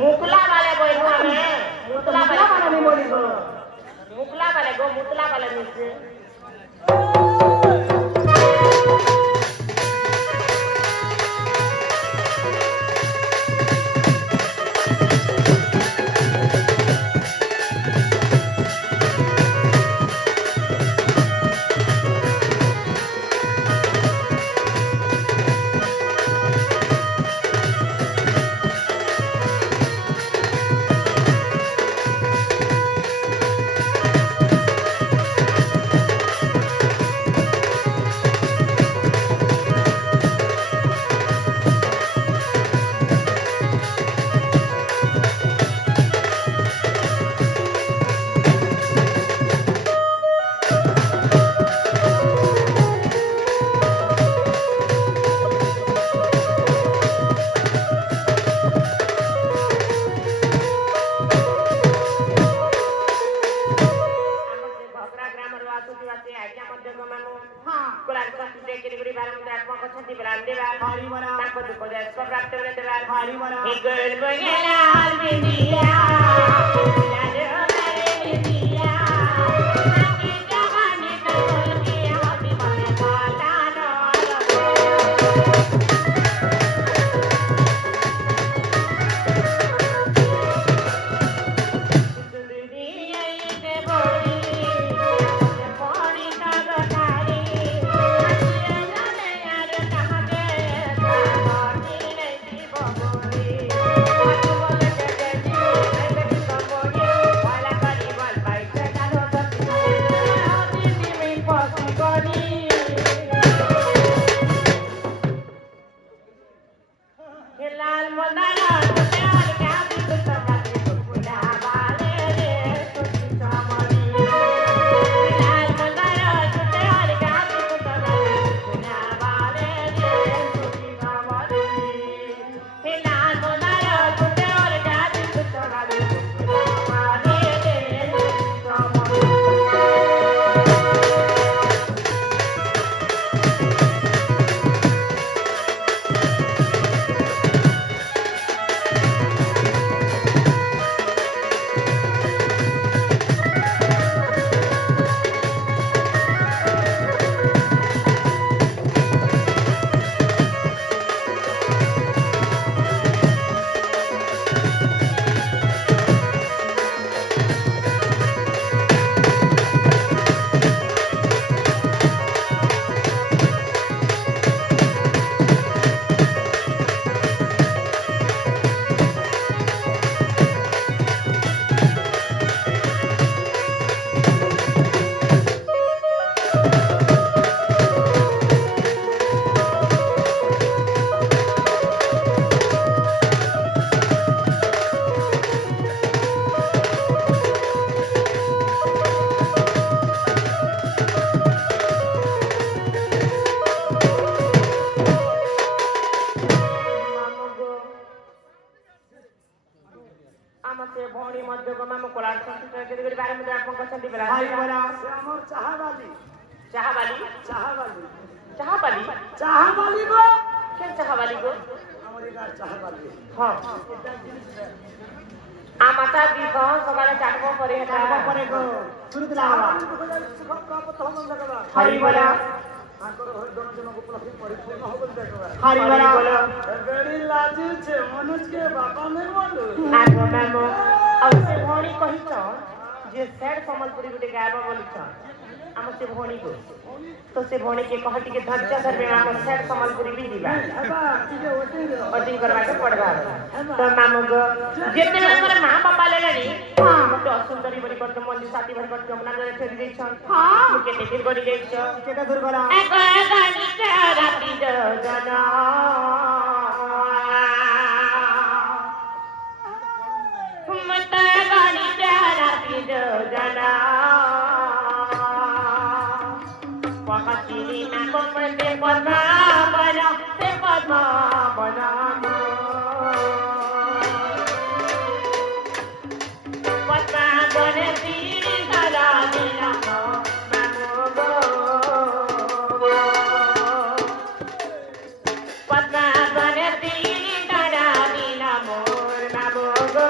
मुकला वाले मुकला वाले मिलते आम से भौणी मध्य को मामू कोलार संस्कृत के दिगरी बारे में आपन कसंती बेला हाय बोला से हमर चाहवाली चाहवाली को के चाहवाली को हमर गार चाहवाली हां आमाता दी को सकाळे चाटबो करे को सुरत लागला सुख का पत हम लगबा हरि बोला आकर होय दोनों जन को प्लस परिपूर्ण हो बोल देखबा हरि बोला बड़ी लाज छे मनुष्य के बापा नहीं बोल आगो मामो अब से भौणी कहि छ जे सेड संबलपुरी गुटे गायबा बोली छ आम से भौणी को तो से भौणी के कहती के धज्जा सर में आम सेड संबलपुरी भी दिबा हबा तिके ओटी करबा के पड़बा तो मामो गो जेते हमर मां बापा लेनी हां मते असुंदरी बड़ी करत मंदी साथी भर करत जमुना रे फेर देई छ हां के तेतिर गडी देई छ केटा दूर करा ए गानी के राती जना मत गानी के राती जना पकतिनी ना को पे पद्मा बना से पद्मा बना पद्मा बने तीन कला दिना मामो गो पद्मा बने तीन कला दिना मोर मामो गो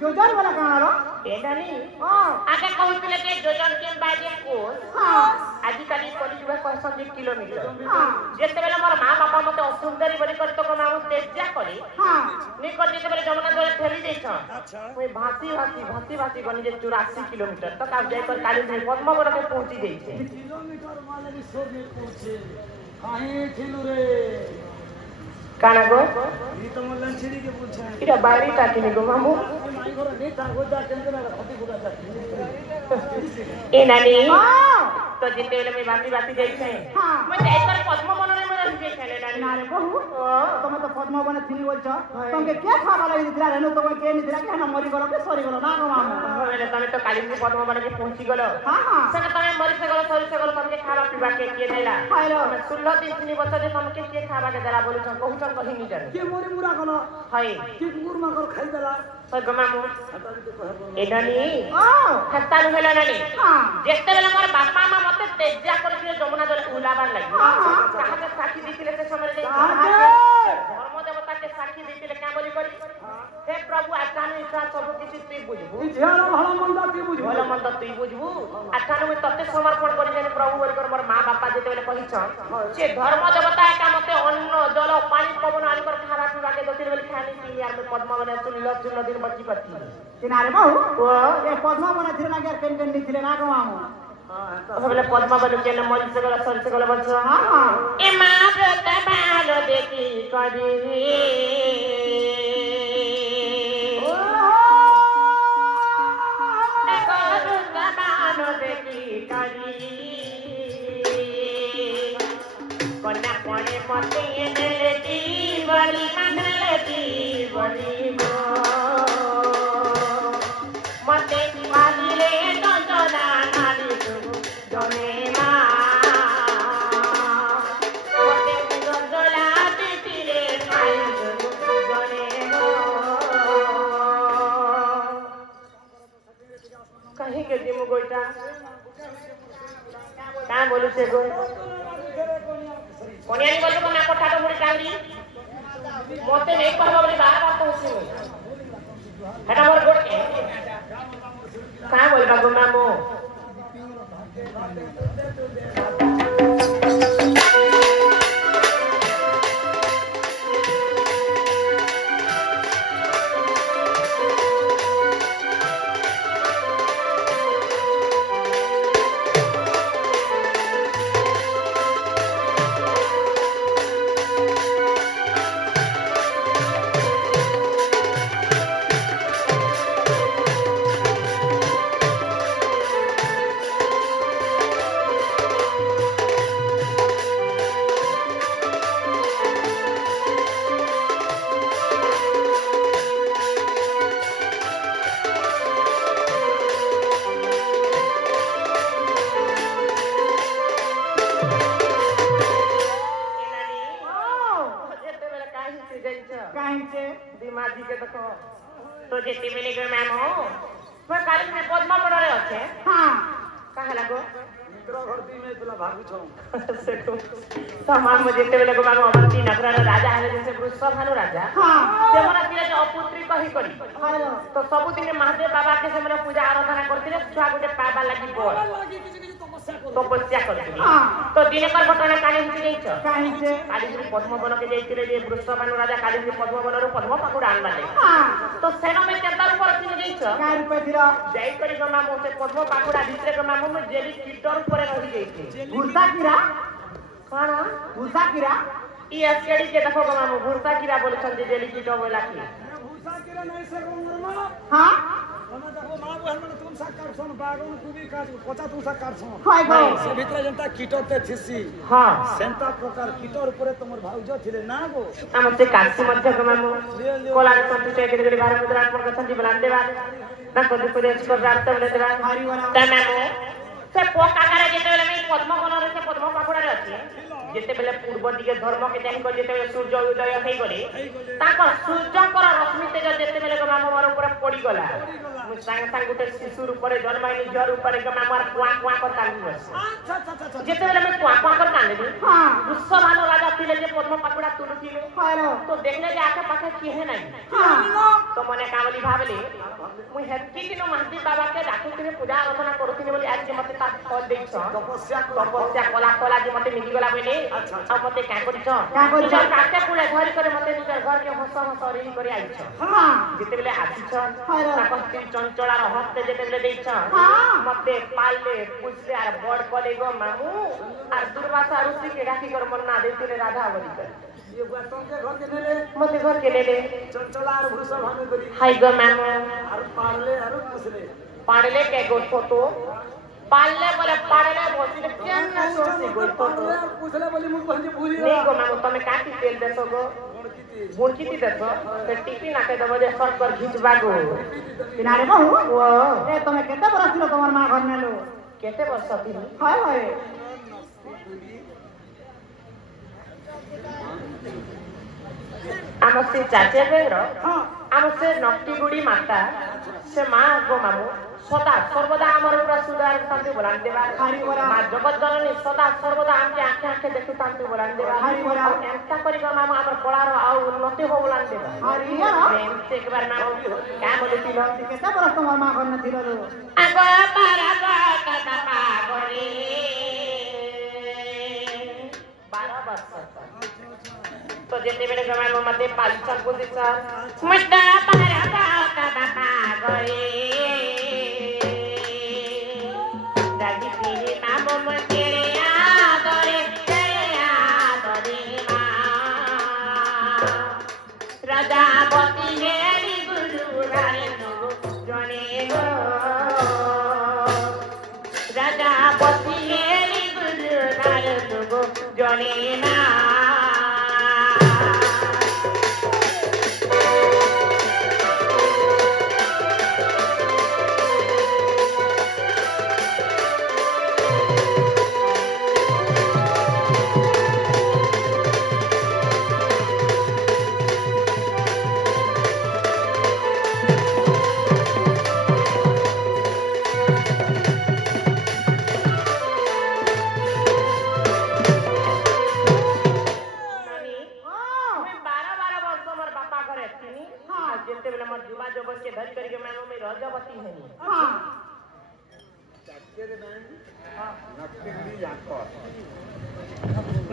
जोजन वाला कहां रो एटा नहीं हां आके कहउतले के जोजन के बाजे को हां आजि काली कोली जुवा 100 किलोमीटर हां जेते बेला मोर मां बापा मते असुंदरी बड़ी कर तो को मां तेजा करी हां नि कर जेते बेला जमुना जले ठेली देछ अच्छा ओई भासी गनी जे 84 किलोमीटर तक आ जाय कर काली पद्मवन के पहुंची देई छे किलोमीटर माने भी सो नहीं पहुंचे काहे ठेलु रे काना गो ई तो मन लंछड़ी के पूछा इरा बारी ताकी ने गो मामू माई घर नहीं था हो जा टेंशन ना खटी बुरा जा ए नानी हां तो जिते बेले में बाती जाई छे हां मैं जाई कर पद्मवन रे मन जे खेले नानी ना रे बहु तुम तो पद्मवन थिनी बोल छ तुमके के खावा लागि दिला रेनो तुम के नि दिला के ना मरी गलो के सरी गलो ना गो मामू बेले तमे तो काली में पद्मवन के पहुंची गलो हां हां सने तमे मरी से गलो सरी से गलो तुमके खावा पीवा के देला खाइलो 16 दिन थिनी बच्चा जे तुमके के खावा के देला बोलु छ कहू छ कहि नि जाने के मोरी मुरा गलो हाय के कुकुर मा कर खाइ देला तो गमामू एडानी खस्ता न होला नानी हां जेते बेले मोर बापा मां मते तेजा करथिले जमुना जले उलाबार लागि कहा के साथी दिथिले से समय रे धर्म देवता के साथी दिथिले का बोली करी हे प्रभु आठानु इच्छा सब किछि तू बुझबू इच्छार भला मंद तू बुझबू आठानु में तते समर्पण करी जे प्रभु बोली कर मोर मां बापा जेते बेले कहि छ जे धर्म देवता का मते अन्न जल पानी पवन आनि कर खावा पीवा के दोतिर बेले खानी पी यार में पद्मवन सुनिल दिन बची पति किनारे बहु ए पद्मवन थिले ना के केन दिथिले ना गो मामू हां बोले पद्मवन के न मरी से गला सर से गला बच्चा हां हां ए मां व्रत बालो देखी करी कन्या पड़े मते नेती बड़ी मंगलती बड़ी गो मते पादिले दंजना नाली जने मा मते गंगला तितिरे खाई जने गो कहीं के दिमु गोइटा का बोलु से गो कोनियानी बोल को ना कोठा तो मुड़ी कांदी मोते नहीं कहबो बोली बार बार कहू हेटा मोर गोटे का बोलबा गो मामो दिमागी के देखो तो जेती मिली गए मैम हो पर काली में पद्मा पड़े अच्छे हां कहां लगो मित्र भर्ती में तुला भागु छौ सेटो तमाम मुझे ते बेले को मांगो अवंती नगरर राजा है जैसे वृषभानु राजा हां से मोरा तिले जो अपुत्री कहि करी हालो तो सब दिन महादेव बाबा के से मोरा पूजा आराधना करथिले छुआ गुटे पाबा लागि बोल तपस्या करथिले हां तो दिने कर घटना काली हिची जाइछ काहे से काली जी पद्मवन के जाइतिले जे वृषभानु राजा काली जी पद्मवन रो पद्म पाकुड़ा आनबा ले हां तो सेना में केता ऊपर थिने जाइछ का रूपे थिरा जाई करी गमा मो से पद्म पाकुड़ा भितरे गमा मो जेली कीटर ऊपर रही जाइछ गुरसा कीरा काना गुरसा कीरा ई असकेड़ी के देखो गमा मो गुरसा कीरा बोलछन जे जेली कीटर बोला की गुरसा कीरा नहीं से नरमा हां हम देखो मां बहन मन तुम सा करछन बागन कुबी काज पचा तुम सा करछन हाय गो से भीतर जनता कीटर ते थिसी हां सेंता प्रकार कीटर ऊपर तमर भाउज थिले ना गो हमते काशी मध्य गमा मो कोलार संतु ते गरे बार मुद्रा पर कथन जी बलांदे बा ना कदि प्रदेश को रात बले देबा हारी वाला तमे मो से पोका करे जेते बेले में पद्म कोन रे से पद्म पाखुड़ा रे अछि जेते बेले पूर्व दिगे धर्म के जानि को जेते सूर्य उदय हेई गले ताको सूर्य कर रश्मि तेज जेते बेले गमा मोर ऊपर पड़ी गला मु संग संग गुटे शिशु ऊपर जन्माई निजर ऊपर गमा मोर कुआ कुआ कर कांदी अच्छा जेते बेले में कुआ कुआ कर कांदी हां वृषभानु राजा थिले जे पद्म पाखुड़ा तुलुथिले हां तो देखले जे आके पाखे किहे नाही हां तो मने कामली भाबले मु हेती दिन महदी बाबा के डाकुथिले पूजा आराधना करूथिले बोली आज जे मते ता फल देछ तपस्या कला कला जे मते मिली गला बोली आ मते का करिछ निजर काटे पुळे धरि करे मते निजर घर के हस हस री करे आइछ हां जेते बेले आछिछ ताकस्ती चंचला हस्ते जेते बेले देछ हां मते पाले पुछले आर बड़ कले गो मामू आर दुर्वासा ऋषि के राखी कर मन्ना देतिले राधा बलि कर ये बातों के घर के नेले मते घर के नेले चंचला आर वृषभानु करी हाय गो मामू आर पाड़ले के गो फोटो पालले बोले पाड़ले बोसिले केन ना सोसी गो फोटो पूछले बोली मुख भंजी भूली नहीं गो मामू तमे काटी तेल देसो गो गुण किती देसो ते टिपी नाके दबो जे सर कर घिचबा गो किनारे बहु ओ ए तमे केते बरस लो तमर मां घर नेलो केते वर्ष थी हाय हाय आम से चाचे बेरो आम से नक्टिगुड़ी माता से मां गो मामू सदा सर्वदा हमर ऊपर सुधार शांति बोलान देबा हरि वरा मां जगत जननी सदा सर्वदा आके आंखे आंखे देखु शांति बोलान देबा हरि वरा एंता करी गो मामू हमर कोलार आ उन्नति हो बोलान देबा हरि वरा प्रेम से एक बार मां का बोले तिलो केता बरस तमर मां घर न थिलो आगो पारा कता पागरे 12 वर्ष तो जेते बेले गमा मते पालिसा बोलिसा मस्ता पारा कता पागरे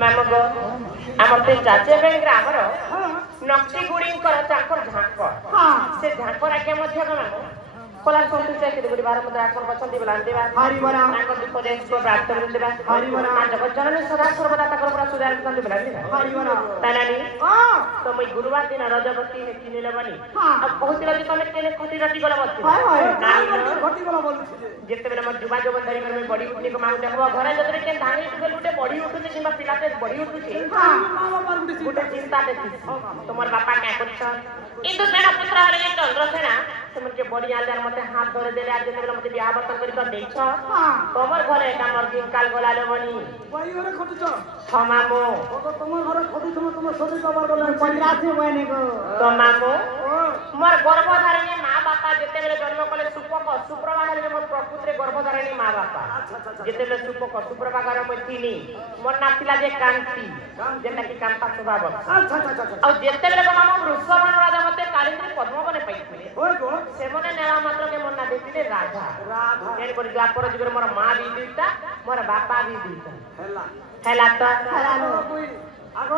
ମାମୁଁ ଆମର ସେ ଚାଚା ବ୍ୟାଙ୍କ ଆମର ନକ୍ସି ଗୁଡିଙ୍କର ତାଙ୍କର ଝାଙ୍କ ସେ ଝାଙ୍କର ଆଜ୍ଞା ମଧ୍ୟ ମାମୁଁ କୋଲା ସନ୍ତୁଷ୍ଟ କେତେ ଗୁଡ଼ି ବାର ମତେ ଆସନ ପସନ୍ଦ ଦିବା ଦେବା ତାଙ୍କ ଦୀପ ଦେଶ ପ୍ରାପ୍ତ ଦେବା ଜଗତ ଜନନୀ ସଦା ସର୍ବଦା ତାଙ୍କର ପୁରା ସୁଧାର ପସନ୍ଦ ଦିବା ଦେବା ତାନାନି ତ ମୁଇ ଗୁରୁବାର ଦିନ ରଜବତୀ ଚିନି ନେବନି ଆଉ କହୁଥିଲ ଯେ ତମେ କେନେ ଖଟି ରଟି ଗଲ ବସି ଯେତେବେଳେ ମୋର ଯୁବା ଯୌବନ ଧରି କରି ବଡି ଉଠୁନି ମାମୁଁ ଦେଖବ ଘରେ ଯଦି କେନ୍ ଧାଣି ଟୁକେଲ ଗୋଟେ ବଢି ଉଠୁଛି କିମ୍ବା ପିଲାଟେ ବଢି ଉଠୁଛି ଗୋଟେ ଚିନ୍ତା ଦେଖି তোমার বাপা কে করছ কিন্তু সেনা পুত্র হলে চন্দ্রসেনা তুমি যে বড়ি আলদার মতে হাত ধরে দেলে আজ যেতে মতে বিয়া বর্তন করি তো দেখছ তোমার ঘরে কামর দিন কাল গলালে বনি ওই ঘরে খটুছ মামু তোমার ঘরে খটুছ তোমার শরীর কবার গলে পঞ্চাশে বয়নি গো তো মামু মোর গর্ভধারিণী মা বাপা যেতেবেলে জন্ম কলে সুপক সুপ্রভা হলে মোর প্রকৃতিরে গর্ভধারিণী মা বাপা যেতেবেলে সুপক সুপ্রভা গর্ভ চিনি মোর না ଥିଲା যে কান্তি যেটা কি কান্তা স্বভাব ଆଉ ଯେତେବେଳେ ମାମା ବୃଷଭାନୁ ରାଜା ମତେ କାଳିନ୍ଦୀ ପଦ୍ମବନେ ପାଇଥିଲେ ସେମାନେ ନେବା ମାତ୍ର କେ ମୋର ନା ଦେଇଥିଲେ ରାଧା ତେଣୁ କରି ଦ୍ୱାପର ଯୁଗରେ ମୋର ମା ବି ଦୁଇଟା ମୋର ବାପା ବି ଦୁଇଟା ହେଲା ତ ଆଗ